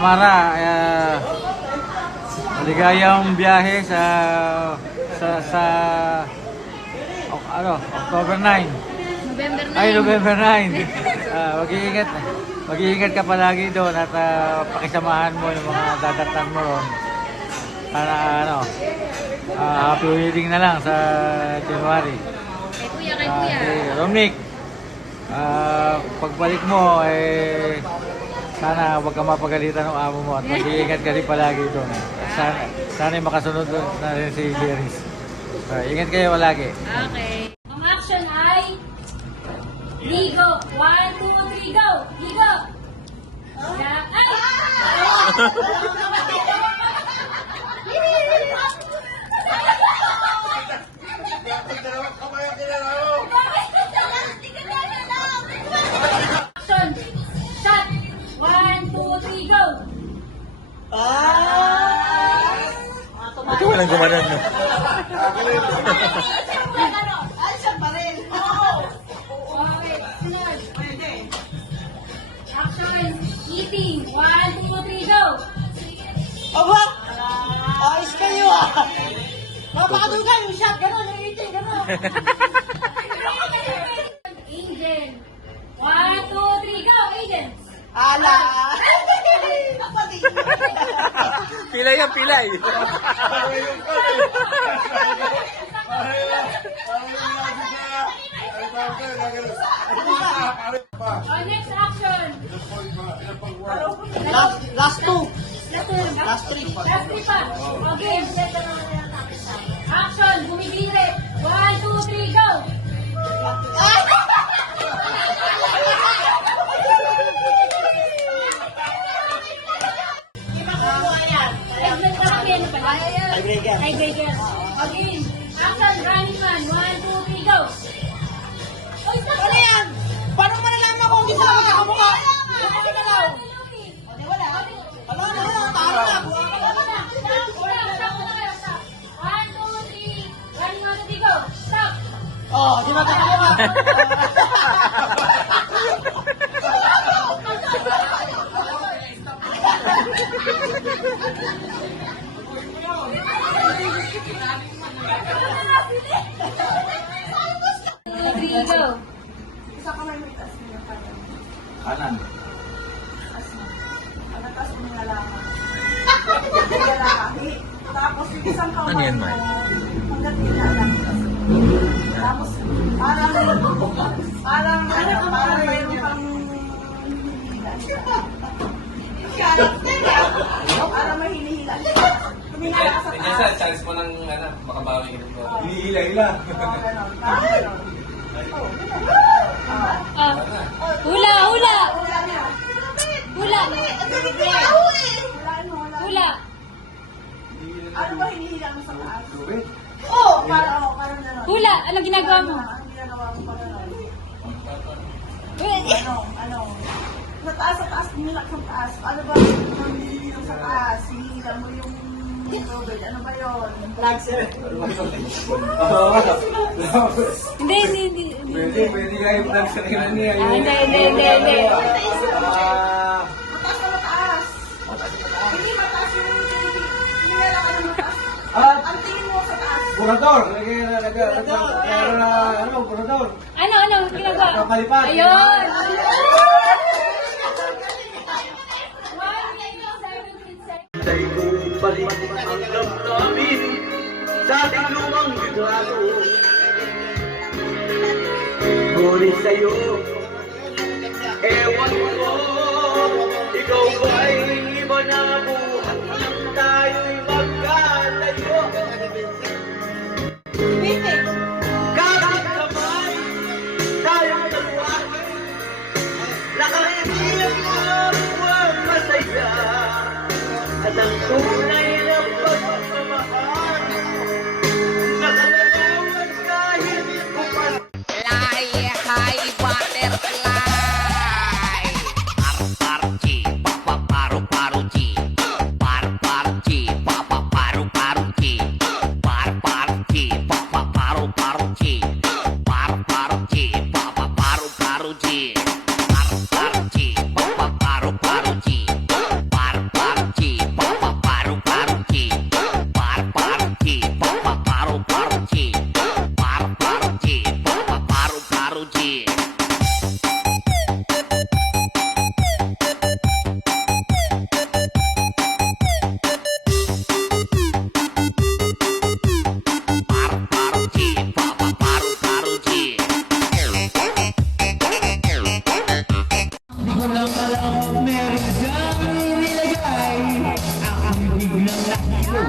Mara, maligayang biyahe sa October 9. November 9. Mag-iingat ka palagi doon at pakisamahan mo yung mga dadatnan mo ron. Para happy wedding na lang sa January. Kay Kuya. Romnick, pagbalik mo sana huwag ka mapagalitan ng amo mo at mag-iingat ka rin palagi doon. Sana makasunod na rin si Jerry. Ingat kayo palagi. Okay. Ang action ay ligo. 1, 2, 3, go! Ligo! Yeah. Ay! Action! Shot! 1, 2, 3, go! Ito walang gumanan, no? Ay, siya pa rin. Okay. Papadugan yung shot, gano'n, nangingiti, gano'n. Angel. 1, 2, 3, go! Angel. Ala! Ako din. Pilay yan, pilay. Oh, next action. Last two. Last three pa. Okay. Action. Bumibili. 1, 2, 3, go! Segment na kami. Ano pala? Tiebreaker. Okay. Action. Running man. 1, 2, 3, go! Oy, stop! Ano yan? Paano malalaman kung hindi sila magkakamukha? Bakit na daw? Ano, talo na. Oh, di ba kakalawa? Isa ka may taas niya pa. Kanan. Taas mo nga lang. Tapos yung isang kamay Ano yan, mo, Mai? hanggang tinalang. Tapos parang mayroon pang parang may hinihila. Huminala ka sa taas. Chance mo nang makabawi ka dito. Hila-hila. Oo, ganon. Parang ganon. Hula! Wala niya. Hula! Hula! Ano ba hinihila mo sa taas? Oo, parang ganon. Hula! Anong ginagawa mo? Ang ginagawa mo pa ganon. Eh, Sa taas, nilak sa taas. Ano ba yung hinihila sa taas? Hinihila mo yung tubig. Ano ba yun? Hindi. Pwede nga yung vlog sa kanya niya. Hindi. Mataas na mataas. Hindi mataas yung hinihila ka ng mataas. Ang tingin mo sa taas. Burador! Burador! Ano ginagawa? Kapalipad. Ayun! Sa'y bumalik ang damdamin sa ating lumang litrato. Ngunit sa'yo, ewan ko, ikaw ba'y iba na buhat nang tayo'y magkalayo? Kahit naman tayong dalawa, nakaibigan mo ang masaya. At ang tunay na pagmamahal nakalalawan kahit kupas. Fly high butterfly. Parparchi, papaparu-paruchi. Parparchi, papaparu-paruchi. Parparchi, papaparu-paruchi. Parparchi, papaparu-paruchi. Parparchi, papaparu-paruchi. Parparchi, papaparu-paruchi. Parparchi, papaparu-paruchi. Parparchi, papaparu-paruchi. Parparchi, papaparu-paruchi. Di ko lang alam meron kang nilagay. Ang biglang nakito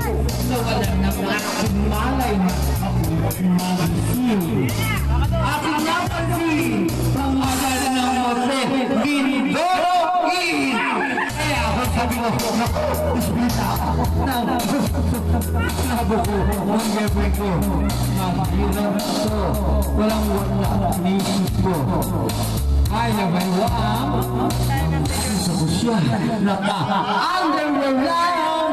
na walang aking malay na ako'y mapansin. Aking napansin, pangalan ng mote, Ginidoro In. Kaya ako sabi ko, naku, isbita ako. Nabuko ang gabi ko. Mahirap ito, walang nisip ko. Ay, nabaiwaan. Sa ko siya, naka-underwear lang.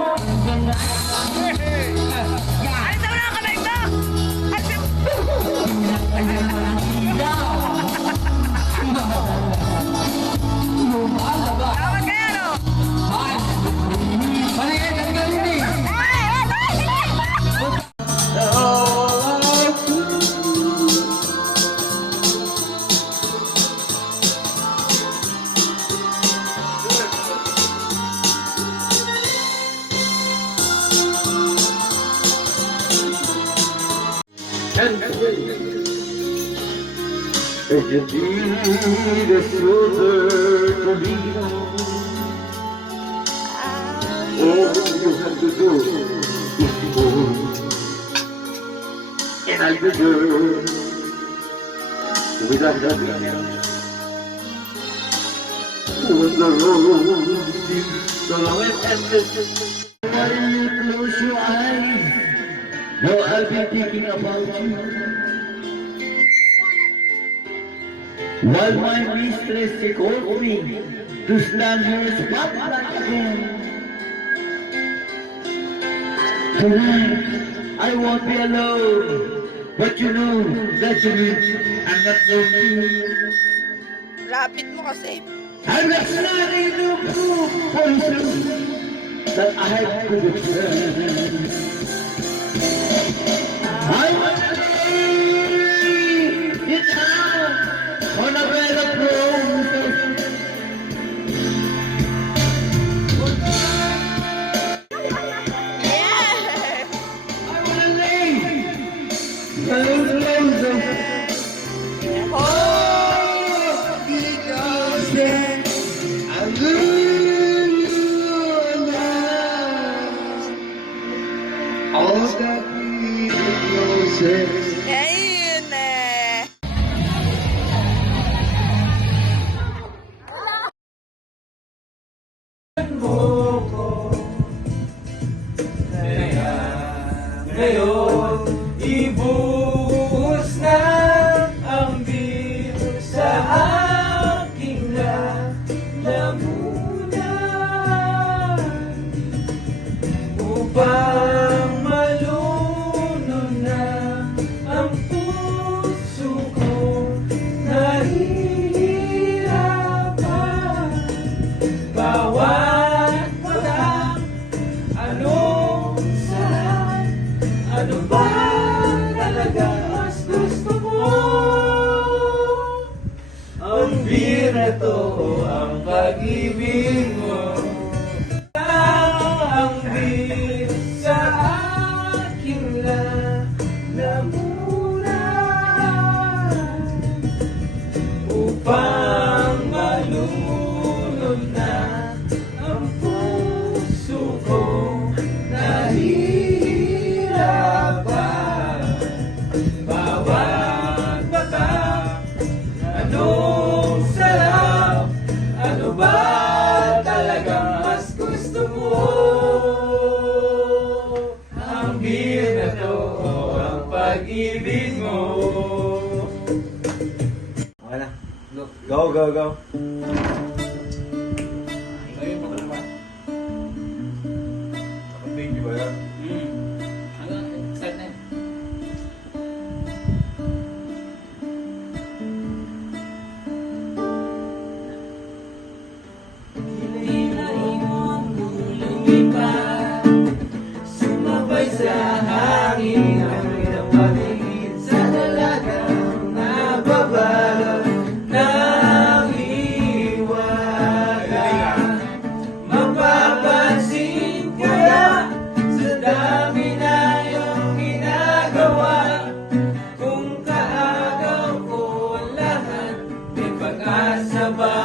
Es your vida silver Torino. All you have to do is to hold, and I'll be there without nothing. When the road seems so long and endless, while you close your eyes, now I'll be thinking about you. While my mistress she called me to stand her spotlight again. Tonight I won't be alone, but you know that you mean I'm not lonely. Rapid mo kasi. I'm not starting to prove for you that I could return. I want to lay it down on a bed of roses. Yes! I want to lay those roses. Oh! Because I lose you now. All that we roses. Ayun eh! Ngayon, ibuhos na ang biro sa aking lalamunan upang malunod na ang puso ko nahihirapan. Bawat patak, anong sarap, ano ba talaga mas gusto mo? Ang bira to, ang pag-ibig mo. Ang bir sa aking lalamunan upang malunod na ang puso ko nahihirapan. Bawat batak, anong sarap, ano ba talagang mas gusto mo? Ang beer na to, ang pag-ibig mo. Okay na. Go, go, go. Ayun mo naman. Nakapigil ba yan? Start na yun. Hindi na imong lumipat, sumabay sa hangin ang pinapaligid sa dalagang nababalot ng hiwaga. Mapapansin kaya sa dami na iyong ginagawa, kung kaagaw ko ang lahat, may pag-asa ba